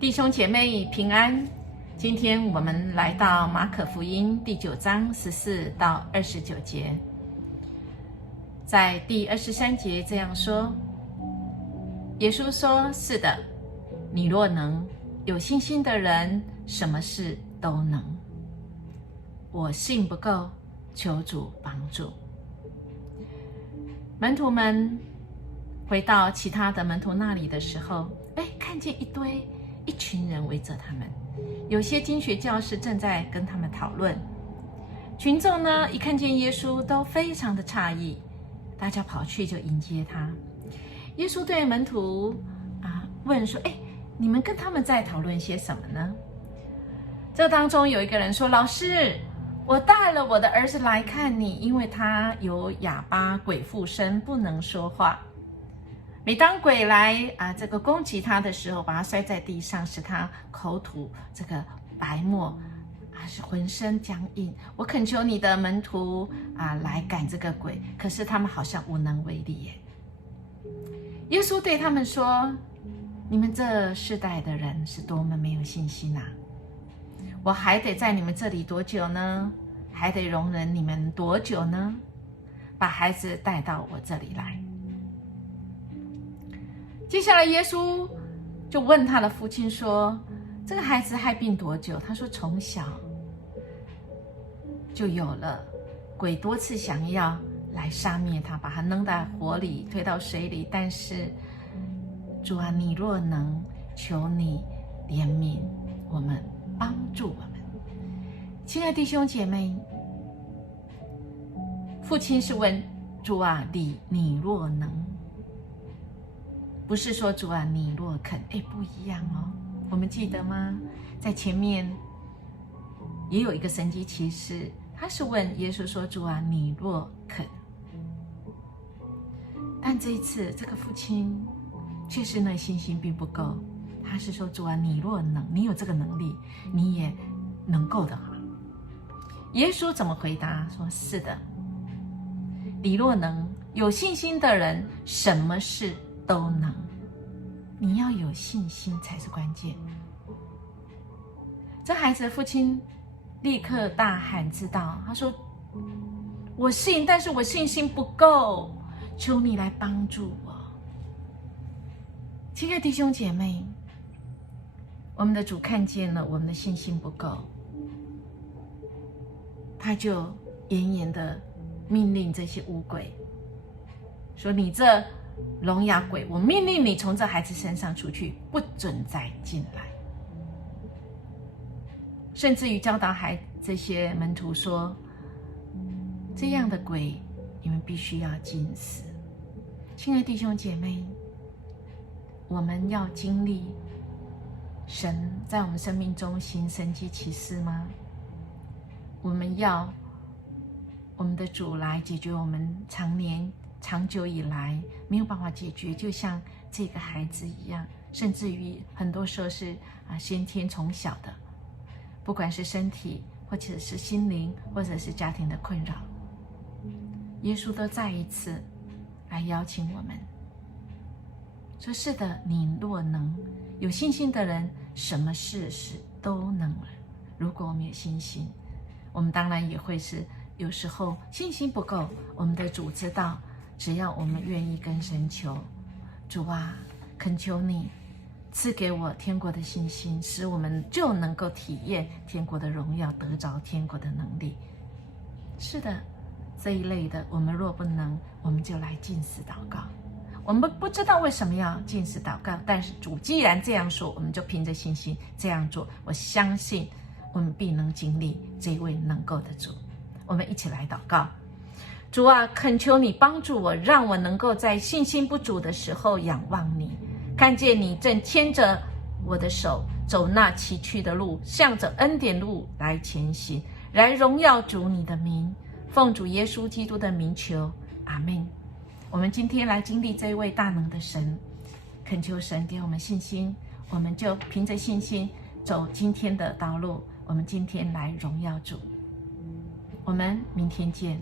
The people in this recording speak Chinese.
弟兄姐妹平安，今天我们来到马可福音第9章14到29节。在第23节这样说，耶稣说：是的，你若能，有信心的人什么事都能。我信不够，求主帮助。门徒们回到其他的门徒那里的时候，看见一群人围着他们，有些经学教师正在跟他们讨论。群众呢，一看见耶稣都非常的诧异，大家跑去就迎接他。耶稣对门徒问说：你们跟他们在讨论些什么呢？这当中有一个人说：老师，我带了我的儿子来看你，因为他有哑巴鬼附身，不能说话。每当鬼来攻击他的时候，把他摔在地上，使他口吐这个白沫，是浑身僵硬。我恳求你的门徒来赶这个鬼，可是他们好像无能为力耶。耶稣对他们说：你们这世代的人是多么没有信心啊！我还得在你们这里多久呢？还得容忍你们多久呢？把孩子带到我这里来。接下来耶稣就问他的父亲说：这个孩子害病多久？他说从小就有了，鬼多次想要来杀灭他，把他扔到火里，推到水里，但是主啊，你若能，求你怜悯我们，帮助我们。亲爱的弟兄姐妹，父亲是问主啊，你若能，不是说主啊，你若肯。不一样哦。我们记得吗？在前面也有一个神迹奇事，他是问耶稣说：主啊，你若肯。但这一次这个父亲确实呢，信心并不够。他是说：主啊，你若能，你有这个能力，你也能够的。耶稣怎么回答？说：是的，你若能，有信心的人什么事都能。你要有信心才是关键。这孩子的父亲立刻大喊知道，他说：我信，但是我信心不够，求你来帮助我。亲爱的弟兄姐妹，我们的主看见了我们的信心不够，他就严严的命令这些污鬼说：你这聋哑鬼，我命令你从这孩子身上出去，不准再进来。甚至于教导这些门徒说：这样的鬼你们必须要禁死。亲爱的弟兄姐妹，我们要经历神在我们生命中行神迹奇事吗？我们要我们的主来解决我们长久以来没有办法解决，就像这个孩子一样，甚至于很多时候是先天从小的，不管是身体或者是心灵或者是家庭的困扰，耶稣都再一次来邀请我们说：是的，你若能，有信心的人什么事都能了。如果我们有信心，我们当然也会是有时候信心不够，我们的主知道，只要我们愿意跟神求，主啊，恳求你赐给我天国的信心，使我们就能够体验天国的荣耀，得着天国的能力。是的，这一类的，我们若不能，我们就来禁食祷告。我们不知道为什么要禁食祷告，但是主既然这样说，我们就凭着信心这样做。我相信我们必能经历这位能够的主。我们一起来祷告。主啊，恳求你帮助我，让我能够在信心不足的时候仰望你，看见你正牵着我的手，走那崎岖的路，向着恩典路来前行，来荣耀主你的名。奉主耶稣基督的名求，阿们。我们今天来经历这位大能的神，恳求神给我们信心，我们就凭着信心走今天的道路。我们今天来荣耀主，我们明天见。